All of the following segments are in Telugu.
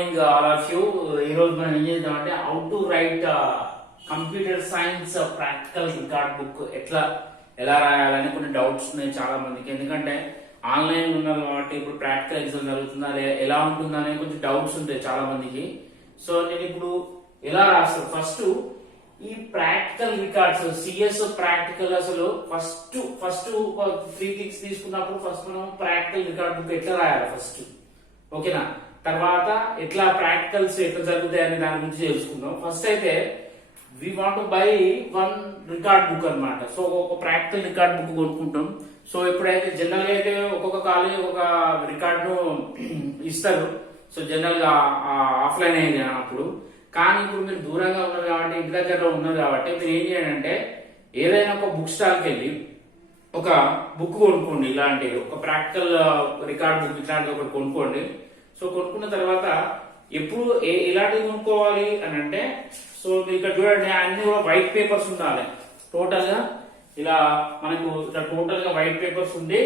Morning all of you. ఈ రోజు మనం ఏం చేద్దామంటే how to right computer science practical record book ఎలా రాయాలని కొన్ని డౌట్స్ ఉన్నాయి చాలా మందికి. ఎందుకంటే ఆన్లైన్ ఉన్నారు కాబట్టి ఇప్పుడు ప్రాక్టికల్ ఎగ్జామ్ జరుగుతుంది, అది ఎలా ఉంటుందనే కొంచెం డౌట్స్ ఉంటాయి చాలా మందికి. సో నేను ఇప్పుడు ఎలా రాస్తాను, ఫస్ట్ ఈ ప్రాక్టికల్ రికార్డ్స్ సిఎస్ ప్రాక్టికల్ అసలు ఫస్ట్ 3 థింగ్స్ తీసుకున్నప్పుడు ఫస్ట్ మనం ప్రాక్టికల్ రికార్డ్ బుక్ ఎట్లా రాయాలి ఫస్ట్, ఓకేనా. తర్వాత ఎట్లా ప్రాక్టికల్స్ ఎట్లా జరుగుతాయి అనే దాని గురించి తెలుసుకుందాం. ఫస్ట్ అయితే we want to buy one record book అన్నమాట. సో ఒక ప్రాక్టికల్ రికార్డ్ బుక్ కొనుక్కుంటాం. సో ఇప్పుడైతే జనరల్ గా అయితే ఒక్కొక్క కాలేజ్ ఒక రికార్డ్ ను ఇస్తారు. సో జనరల్ గా ఆఫ్లైన్ అయింది అప్పుడు. కానీ ఇప్పుడు మీరు దూరంగా ఉన్నారు కాబట్టి, ఇంటి దగ్గరలో ఉన్నారు కాబట్టి మీరు ఏం చేయండి అంటే ఏదైనా ఒక బుక్ స్టాల్కి వెళ్ళి ఒక బుక్ కొనుక్కోండి. ఇలాంటి ఒక ప్రాక్టికల్ రికార్డ్ బుక్ ఇట్లాంటిది ఒకటి కొనుక్కోండి. సో కొనుక్కున్న తర్వాత ఎప్పుడు ఎలాంటివి కొనుక్కోవాలి అని అంటే, సో మీరు ఇక్కడ చూడండి అన్ని కూడా వైట్ పేపర్స్ ఉండాలి. టోటల్ గా ఇలా మనకు ఇట్లా టోటల్ గా వైట్ పేపర్స్ ఉంది.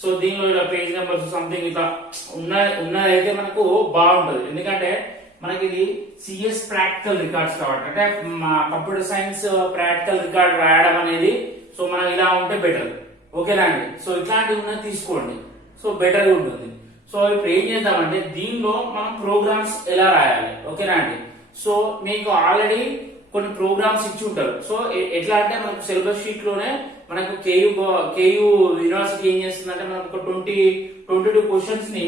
సో దీనిలో ఇలా పేజ్ నెంబర్స్ సంథింగ్ ఇట్లా ఉన్నదైతే మనకు బాగుంటది. ఎందుకంటే మనకి ఇది సిఎస్ ప్రాక్టికల్ రికార్డ్స్ కాబట్టి, అంటే కంప్యూటర్ సైన్స్ ప్రాక్టికల్ రికార్డ్ రాయడం అనేది సో మనం ఇలా ఉంటే బెటర్, ఓకేనా అండి. సో ఇట్లాంటివి ఉన్నది తీసుకోండి, సో బెటర్ గా ఉంటుంది. సో ఇప్పుడు ఏం చేద్దామంటే దీనిలో మనం ప్రోగ్రామ్స్ ఎలా రాయాలి, ఓకేనా అండి. సో మీకు ఆల్రెడీ కొన్ని ప్రోగ్రామ్స్ ఇచ్చి ఉంటారు. సో ఎట్లా అంటే మనకు సిలబస్ షీట్ లోనే మనకు కేయూ యూనివర్సిటీ ఏం చేస్తుందంటే మనకు ఒక 22 క్వశ్చన్స్ ని,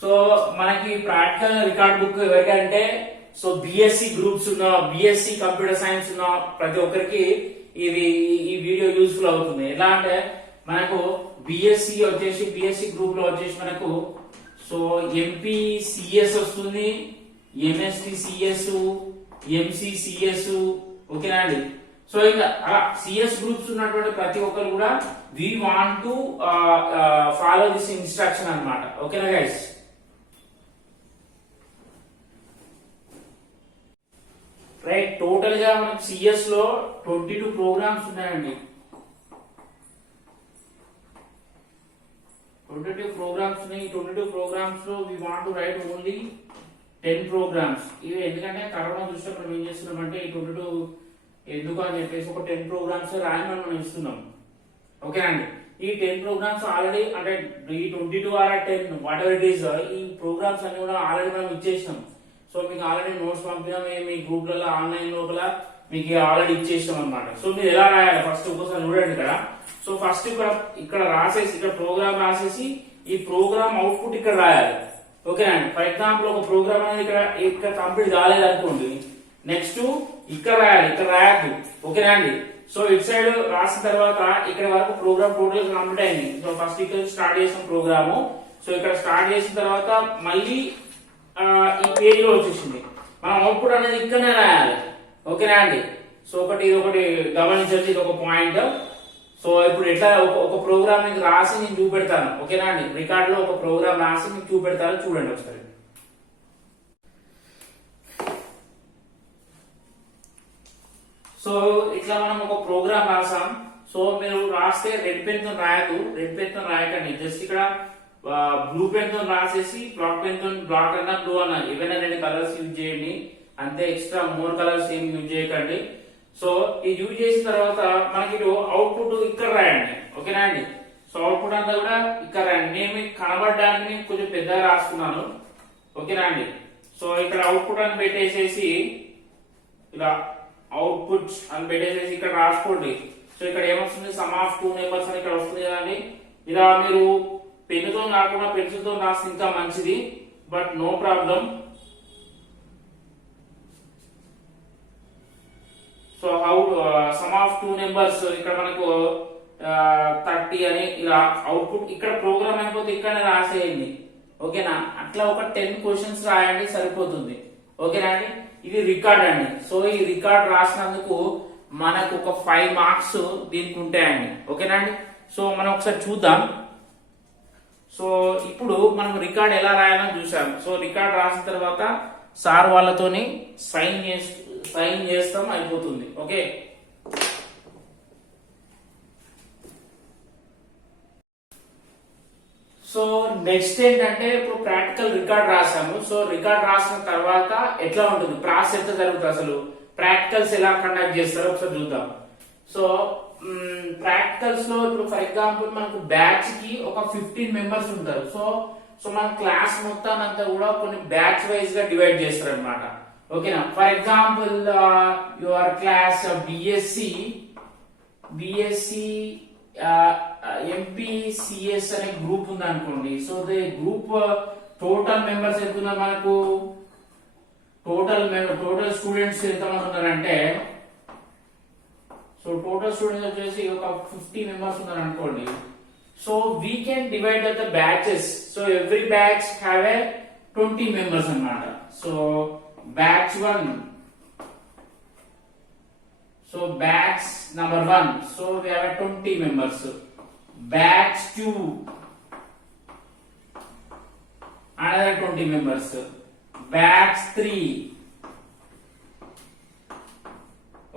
సో మనకి ప్రాక్టికల్ రికార్డ్ బుక్ ఎవరికంటే సో బిఎస్సి గ్రూప్స్ ఉన్న, బిఎస్సి కంప్యూటర్ సైన్స్ ఉన్న ప్రతి ఒక్కరికి ఈ వీడియో యూస్ఫుల్ అవుతుంది. ఎలా అంటే మనకు బిఎస్సి గ్రూప్ లో వచ్చేసి మనకు సో ఎంపీసిఎస్ వస్తుంది, ఎంఎస్టి సిఎస్, ఎంసీ సిఎస్, ఓకేనా అండి. సో ఇంకా అలా సిఎస్ గ్రూప్స్ ఉన్నటువంటి ప్రతి ఒక్కరు కూడా we want to follow this instruction అన్నమాట, ఓకేనా గైస్. రైట్, టోటల్ గా మనకు సిఎస్ లో 22 ప్రోగ్రామ్స్ ఉన్నాయండి. 22 ప్రోగ్రామ్స్ ఉన్నాయి. 22 ప్రోగ్రామ్స్ లో we want to write only 10 programs. ఇవి ఎందుకంటే కరోనా దృష్ట్యా మనం ఏం చేస్తున్నామంటే ఈ 22 ఎందుకు అని చెప్పేసి ఒక 10 ప్రోగ్రామ్స్ రాయమని మనం ఇస్తున్నాం, ఓకే అండి. ఈ 10 ప్రోగ్రామ్స్ ఆల్రెడీ అంటే ఈ 22 or 10 whatever it is, ఈ ప్రోగ్రామ్స్ అన్ని కూడా ఆల్రెడీ మనం ఇచ్చేసినాం. సో మీకు ఆల్రెడీ నోట్స్ పంపినా మీ గ్రూప్లలో ఆన్లైన్ లోపల మీకు ఆల్రెడీ ఇచ్చేసాం అనమాట. సో మీరు ఎలా రాయాలి ఫస్ట్ ఒకసారి చూడండి ఇక్కడ. సో ఫస్ట్ ఇక్కడ రాసేసి, ఇక్కడ ప్రోగ్రామ్ రాసేసి ఈ ప్రోగ్రామ్ అవుట్పుట్ ఇక్కడ రాయాలి, ఓకేనా అండి. ఫర్ ఎగ్జాంపుల్ ఒక ప్రోగ్రామ్ అనేది ఇక్కడ కంప్లీట్ కాలేదు అనుకోండి, నెక్స్ట్ ఇక్కడ రాయాలి, ఇక్కడ రాయద్దు, ఓకేనా అండి. సో ఇటు సైడ్ రాసిన తర్వాత ఇక్కడ వరకు ప్రోగ్రామ్ టోటల్ కంప్లీట్ అయింది. సో ఫస్ట్ ఇక్కడ స్టార్ట్ చేసిన ప్రోగ్రాము, సో ఇక్కడ స్టార్ట్ చేసిన తర్వాత మళ్ళీ ఈ పేజ్ లో వచ్చేసింది. మనం అవుట్పుట్ అనేది ఇక్కడనే రాయాలి, ఓకేనా అండి. సో ఇది ఒకటి గమనించండి, ఇది ఒక పాయింట్. సో ఇప్పుడు ఎట్లా ఒక ప్రోగ్రామ్ మీకు రాసి నేను చూపెడతాను, ఓకేనా అండి. రికార్డ్ లో ఒక ప్రోగ్రామ్ రాసి మీకు చూపెడతాను, చూడండి ఒకసారి. సో ఇట్లా మనం ఒక ప్రోగ్రామ్ రాసాం. సో మీరు రాస్తే రెడ్ పెన్ తో రాయదు, రెడ్ పెన్ తో రాయకండి. జస్ట్ ఇక్కడ బ్లూ పెన్ తో రాసేసి బ్లాక్ పెన్ తో బ్లాక్ అన్న బ్లూ అన్న ఏవైనా 2 కలర్స్ యూజ్ చేయండి అంతే. ఎక్స్ట్రా 3 కలర్స్ ఏమి యూజ్ చేయకండి. సో ఇది యూజ్ చేసిన తర్వాత మనకి అవుట్పుట్ ఇక్కడ రాయండి, ఓకేనా అండి. సో అవుట్పుట్ అంతా కూడా ఇక్కడ రాయండి. నేను మీకు కనబడడానికి కొంచెం పెద్దగా రాసుకున్నాను, ఓకేనా అండి. సో ఇక్కడ అవుట్పుట్ అని పెట్టేసేసి ఇలా అవుట్పుట్ అని పెట్టేసేసి ఇక్కడ రాసుకోండి. సో ఇక్కడ ఏమొస్తుంది, సమ్ ఆఫ్ 2 నెంబర్స్ అని ఇక్కడ వస్తుంది కదండి. ఇలా మీరు పెన్నుతో కాకుండా పెన్సిల్ తో రాస్తే ఇంకా మంచిది, but no problem. So some of 2 numbers ఇక్కడ మనకు 30 అని ఇలా అవుట్పుట్ ఇక్కడ ప్రోగ్రామ్ అయిపోతే ఇక్కడనే రాసేయండి, ఓకేనా. అట్లా ఒక 10 క్వశ్చన్స్ రాయండి సరిపోతుంది, ఓకేనా అండి. ఇది రికార్డ్ అండి. సో ఈ రికార్డ్ రాసినందుకు మనకు ఒక 5 మార్క్స్ దీనికి ఉంటాయండి, ఓకేనా అండి. సో మనం ఒకసారి చూద్దాం. సో ఇప్పుడు మనం రికార్డ్ ఎలా రాయాలని చూసాం. సో రికార్డ్ రాసిన తర్వాత సార్ వాళ్ళతోని సైన్ చేస్తాం, అయిపోతుంది, ఓకే. సో నెక్స్ట్ ఏంటంటే ఇప్పుడు ప్రాక్టికల్ రికార్డ్ రాసాము. సో రికార్డ్ రాసిన తర్వాత ఎట్లా ఉంటుంది, ప్రాసెస్ ఎట్లా జరుగుతుంది, అసలు ప్రాక్టికల్స్ ఎలా కండక్ట్ చేస్తారో ఒకసారి చూద్దాం. సో ప్రాక్టికల్స్ లో ఇప్పుడు ఫర్ ఎగ్జాంపుల్ మనకు బ్యాచ్ కి ఒక 15 మెంబర్స్ ఉంటారు. సో సో మన క్లాస్ మొత్తం అంతా కూడా కొన్ని బ్యాచ్ వైజ్ గా డివైడ్ చేస్తారు అనమాట. ఓకేనా, for example your class BSc MPCS అనే గ్రూప్ ఉంది అనుకోండి. So they group total members ఎంత ఉన్నారు మనకు, టోటల్ స్టూడెంట్స్ ఎంతమంది ఉన్నారంటే, సో టోటల్ స్టూడెంట్స్ వచ్చేసి ఒక 50 మెంబర్స్ ఉన్నారు అనుకోండి. So we can divide the batches. So every batch have a 20 members అన్నమాట. So batch 1, so batch number 1, so we have a 20 members. Batch 2, another 20 members. Batch 3,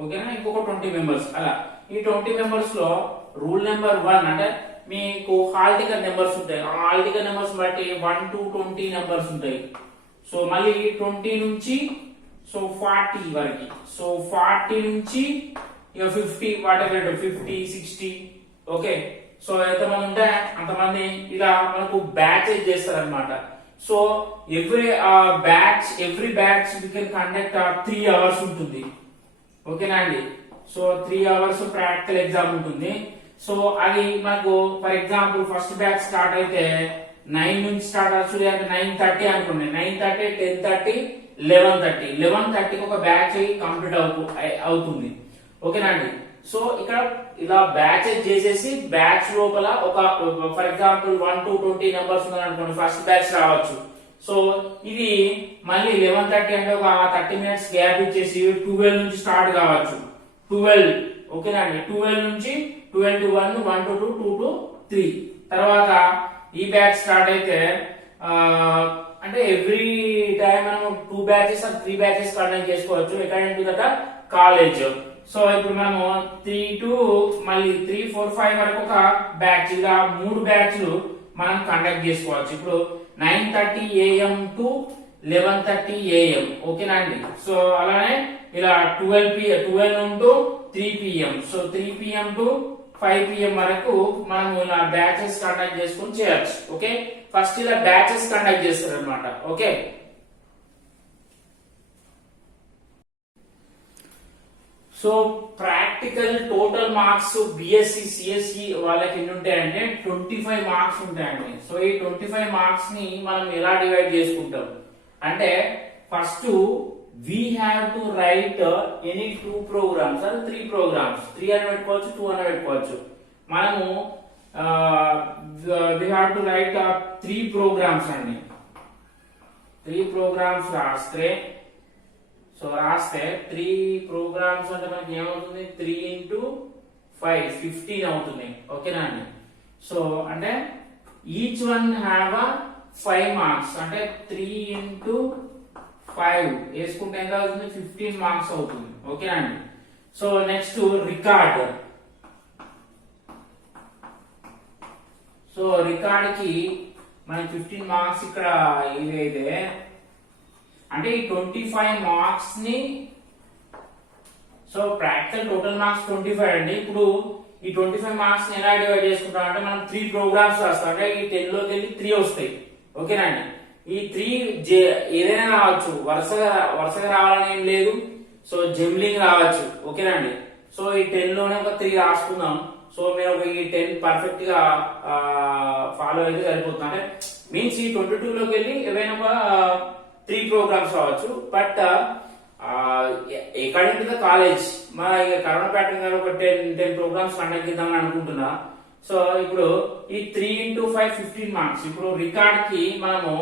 ఓకేనా, ఇంకొక 20 మెంబర్స్. అలా ఈ 20 మెంబర్స్ లో రూల్ నెంబర్ 1 అంటే మీకు హాల్ టికెట్ నెంబర్స్ ఉంటాయి. ఆ హాల్ టికెట్ నెంబర్స్ బట్టి 1 to 20 నెంబర్స్ ఉంటాయి. సో మళ్ళీ 20 నుంచి సో 40 వరకు. సో 40 నుంచి ఇక 50 వాటెవర్ 50, 60. ఓకే, సో ఎంతమంది ఉంటే అంతమంది ఇలా మనకు బ్యాచెస్ చేస్తారనమాట. So every batch we can conduct 3 hours ఉంటుంది. ఓకేనా అండి. సో 3 అవర్స్ ప్రాక్టికల్ ఎగ్జామ్ ఉంటుంది. సో అది మనకు for example first batch start అయితే 9 నుంచి స్టార్ట్ అవ్వచ్చు, లేదా 9:30 అనుకోండి. 9:30, 10:30, 11:30కి ఒక బ్యాచ్ కంప్లీట్ అవుతుంది. ఓకేనా అండి. సో ఇక్కడ ఇలా బ్యాచెస్ చేసేసి బ్యాచ్ లోపల ఒక ఫర్ ఎగ్జాంపుల్ 1 to 20 నెంబర్స్ ఉన్నారనుకోండి, ఫస్ట్ బ్యాచ్ రావచ్చు. సో ఇది మళ్ళీ 11:30 అంటే ఒక 30 మినిట్స్ గ్యాప్ ఇచ్చేసి 12 నుంచి స్టార్ట్ కావచ్చు. 12, ఓకేనా అండి. 12 నుంచి 12 to 1, 1 to 2, 2 to 3 తర్వాత ఈ బ్యాచ్ స్టార్ట్ అయితే అంటే ఎవ్రీ టైం మనం 2 బ్యాచెస్ ఆర్ 3 బ్యాచెస్ కండక్ట్ చేసుకోవచ్చు according to that college. So ఇప్పుడు మనము 3 to మళ్ళీ 3, 4, 5 వరకు ఒక బ్యాచ్, ఇలా 3 బ్యాచ్లు మనం కండక్ట్ చేసుకోవచ్చు. ఇప్పుడు 9:30 AM to 11:30 AM. ఓకేనా అండి. సో అలానే ఇలా 12 నుండి 3 PM. So 3 PM to 5 PM వరకు మనం ఇలా బ్యాచెస్ కండక్ట్ చేసుకొని చేయొచ్చు. ఓకే, ఫస్ట్ ఇలా బ్యాచెస్ కండక్ట్ చేస్తారు అనమాట. Okay, so practical total marks BSc సిఎస్సి వాళ్ళకి ఎన్ని ఉంటాయంటే 25 మార్క్స్ ఉంటాయండి. సో ఈ 25 మార్క్స్ ని మనం ఎలా డివైడ్ చేసుకుంటాం అంటే, first we have to write any 2 programs or 3 programs. 3 అని పెట్టుకోవచ్చు, 2 అని పెట్టుకోవచ్చు. మనము we have to write 3 programs అండి. 3 programs రాస్తే 3 programs అంటే మనకి ఏమవుతుంది, 3 into 5 15 అవుతుంది. ఓకేనా అండి. సో అంటే ఈచ్ వన్ హ్యావ్ 5 మార్క్స్ అంటే 3 into 5 వేసుకుంటే ఎంత అవుతుంది, 15 మార్క్స్ అవుతుంది. ఓకేనా అండి. So next record. So record కి మనకి 15 మార్క్స్ ఇక్కడ ఇదైతే అంటే ఈ 25 మార్క్స్ ని, సో ప్రాక్టికల్ టోటల్ మార్క్స్ 25 అండి. ఇప్పుడు ఈ 25 మార్క్స్ ని ఎలా డివైడ్ చేసుకుంటాం అంటే, మనం 3 ప్రోగ్రామ్స్ రాస్తాం అంటే ఈ 10 లోకి వెళ్ళి 3 వస్తాయి. ఓకేనా అండి. ఈ 3 ఏదైనా రావచ్చు, వరుసగా రావాలని ఏం లేదు. సో జంబ్లింగ్ రావచ్చు. ఓకేనా అండి. సో ఈ 10 లోనే ఒక 3 రాసుకుందాం. సో మీరు ఒక ఈ 10 పర్ఫెక్ట్ గా ఫాలో అయితే సరిపోతుంది. అంటే మీన్స్ ఈ 22 లోకి వెళ్ళి ఏవైనా ఒక 3 ప్రోగ్రామ్స్ రావచ్చు. But according to the college మా కరోనా ప్యాటర్న్ గారు ఒక 10 ప్రోగ్రామ్స్ కండక్ట్ చేద్దామని అనుకుంటున్నా. సో ఇప్పుడు ఈ 3 into 5 15 మార్క్స్. ఇప్పుడు రికార్డ్ కి మనము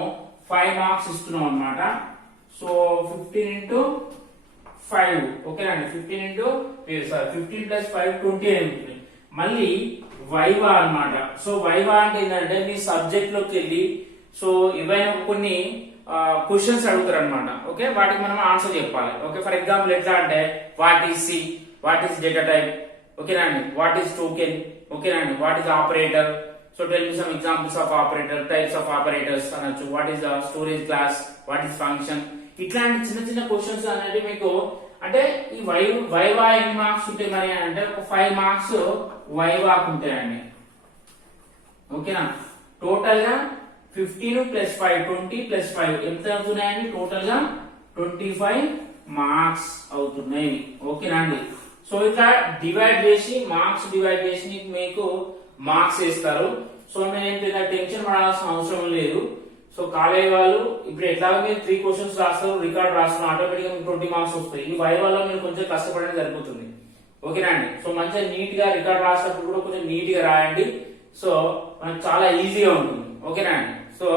5 మార్క్స్ ఇస్తున్నాం అనమాట. So 15 into 5. ఓకేనండి. 15 plus 5 20 ఉంటుంది. మళ్ళీ వైవా అన్నమాట. సో వైవా అంటే ఏంటంటే మీ సబ్జెక్ట్ లోకి వెళ్ళి సో ఏవైనా కొన్ని క్వశ్చన్స్ అడుగుతారు అనమాట. ఓకే, వాటికి మనం ఆన్సర్ చెప్పాలి. ఓకే, ఫర్ ఎగ్జాంపుల్ ఎట్లా అంటే what is C, what is data type, ఓకేనా అండి, వాట్ ఈస్ టోకెన్, ఓకేనా అండి, what is operator. So tell me some examples of operator, types of operators అనొచ్చు, what is the storage class, what is function, ఇట్లాంటి చిన్న చిన్న క్వశ్చన్స్ అనేది మీకు అంటే ఈ వైవా ఎన్ని మార్క్స్ ఉంటాయి మరి అంటే ఒక 5 మార్క్స్ వైవాకు ఉంటాయండి. ఓకేనా, టోటల్ గా 15 ప్లస్ 5 20 ప్లస్ 5 ఎంత అవుతున్నాయండి, టోటల్ గా 25 మార్క్స్ అవుతున్నాయి. ఓకేనా అండి. సో ఇట్లా డివైడ్ చేసి మార్క్స్ డివైడ్ చేసి మీకు మార్క్స్ ఇస్తారు. సో నేను టెన్షన్ పడాల్సిన అవసరం లేదు. సో కాలేజ్ వాళ్ళు ఇప్పుడు ఎట్లాగో మీరు 3 క్వశ్చన్స్ రాస్తారు, రికార్డ్ రాస్తారు, ఆటోమేటిక్ గా 20 మార్క్స్ వస్తాయి. ఈ వైవాలో మీరు కొంచెం కష్టపడడం సరిపోతుంది. ఓకేనా అండి. సో మంచిగా నీట్ గా రికార్డ్ రాసినప్పుడు కూడా కొంచెం నీట్ గా రాయండి. సో మనకు చాలా ఈజీగా ఉంటుంది. ఓకేనా అండి. సో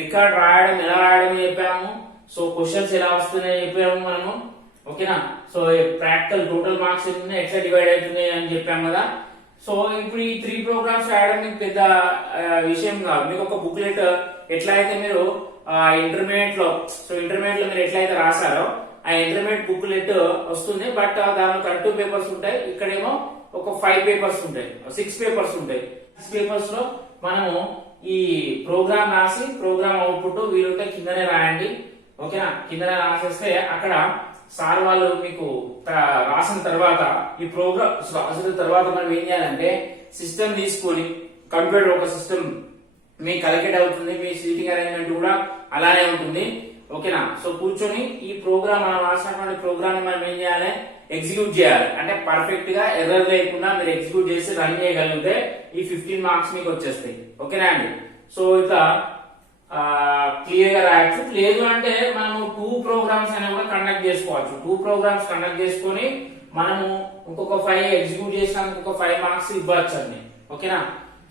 రికార్డ్ రాయడం ఎలా రాయడం చెప్పాము, సో క్వశ్చన్స్ ఎలా వస్తున్నాయి చెప్పాము మనము. ఓకేనా. సో ప్రాక్టికల్ టోటల్ మార్క్స్ ఎట్లా డివైడ్ అవుతున్నాయి అని చెప్పాము కదా. సో ఇప్పుడు ఈ 3 ప్రోగ్రామ్స్ రాయడం మీకు పెద్ద విషయం కాదు. మీకు ఒక బుక్లెట్ ఎట్లా అయితే మీరు ఇంటర్మీడియట్ లో మీరు ఎట్లయితే రాశారో ఆ ఇంటర్మీడియట్ బుక్లెట్ వస్తుంది. బట్ దానిలో 32 పేపర్స్ ఉంటాయి. ఇక్కడేమో ఒక 5 పేపర్స్ ఉంటాయి, 6 పేపర్స్ ఉంటాయి. 6 పేపర్స్ లో మనము ఈ ప్రోగ్రామ్ రాసి ప్రోగ్రామ్ అవుట్పుట్ వీలుంటే కిందనే రాయండి. ఓకేనా, కిందనే రాసేస్తే అక్కడ సార్ వాళ్ళు మీకు రాసిన తర్వాత ఈ ప్రోగ్రామ్స్ రాసిన తర్వాత మనం ఏం చేయాలంటే సిస్టమ్ తీసుకొని కంప్యూటర్ ఒక సిస్టమ్ మీకు కలెక్ట్ అవుతుంది. మీ సీటింగ్ అరేంజ్మెంట్ కూడా అలానే ఉంటుంది. ఓకేనా. సో కూర్చొని ఈ ప్రోగ్రామ్ మనం రాసినటువంటి ప్రోగ్రామ్ మనం ఏం చేయాలి, ఎగ్జిక్యూట్ చేయాలి. అంటే పర్ఫెక్ట్ గా ఎర్రర్ లేకుండా మీరు ఎగ్జిక్యూట్ చేసి రన్ చేయగలిగితే ఈ 15 మార్క్స్ మీకు వచ్చేస్తాయి. ఓకేనా అండి. సో ఇట్లా క్లియర్ గా రాయొచ్చు. లేదు అంటే మనము 2 ప్రోగ్రామ్స్ అనేవి కూడా కండక్ట్ చేసుకోవచ్చు. 2 ప్రోగ్రామ్స్ కండక్ట్ చేసుకొని మనము ఇంకొక 5 ఎగ్జిక్యూట్ చేసినాక ఇంకొక 5 మార్క్స్ ఇవ్వచ్చు అండి. ఓకేనా.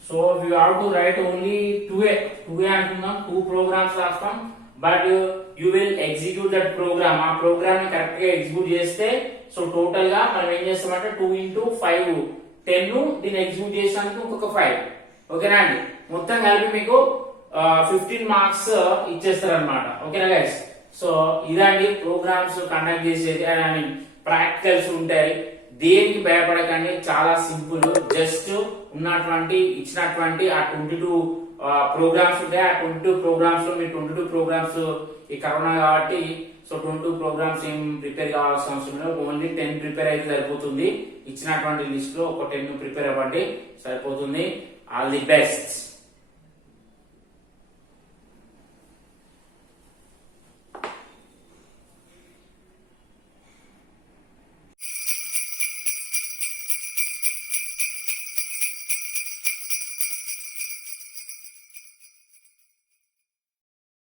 So you have to write only 2A అంటున్నాం, 2 ప్రోగ్రామ్స్ రాస్తాం. But you will execute that program. ఆ ప్రోగ్రామ్ ని కరెక్ట్ గా ఎగ్జిక్యూట్ చేస్తే సో టోటల్ గా మనం ఏం చేస్తామంటే 2 into 5 10 దీన్ని ఎగ్జిక్యూట్ చేసినందుకు ఇంకొక 5. ఓకేనా అండి. మొత్తం కలిపి మీకు 15 మార్క్స్ ఇచ్చేస్తారు అనమాట. ఓకేనా గైస్. సో ఇదండి ప్రోగ్రామ్స్ కండక్ట్ చేసేది. ఐ మీన్ ప్రాక్టికల్స్ ఉంటాయి, దేనికి భయపడకండి, చాలా సింపుల్. జస్ట్ ఉన్నటువంటి ఇచ్చినటువంటి ఆ 22 ప్రోగ్రామ్స్ ఉంటాయి. ఆ 22 ప్రోగ్రామ్స్ లో మీరు 22 ప్రోగ్రామ్స్ ఈ కరోనా కాబట్టి సో 22 ప్రోగ్రామ్స్ ఏం ప్రిపేర్ కావాల్సిన అవసరం లేదు. ఓన్లీ 10 ప్రిపేర్ అయితే సరిపోతుంది. ఇచ్చినటువంటి లిస్ట్ లో ఒక 10 ప్రిపేర్ అవ్వండి, సరిపోతుంది. All the best.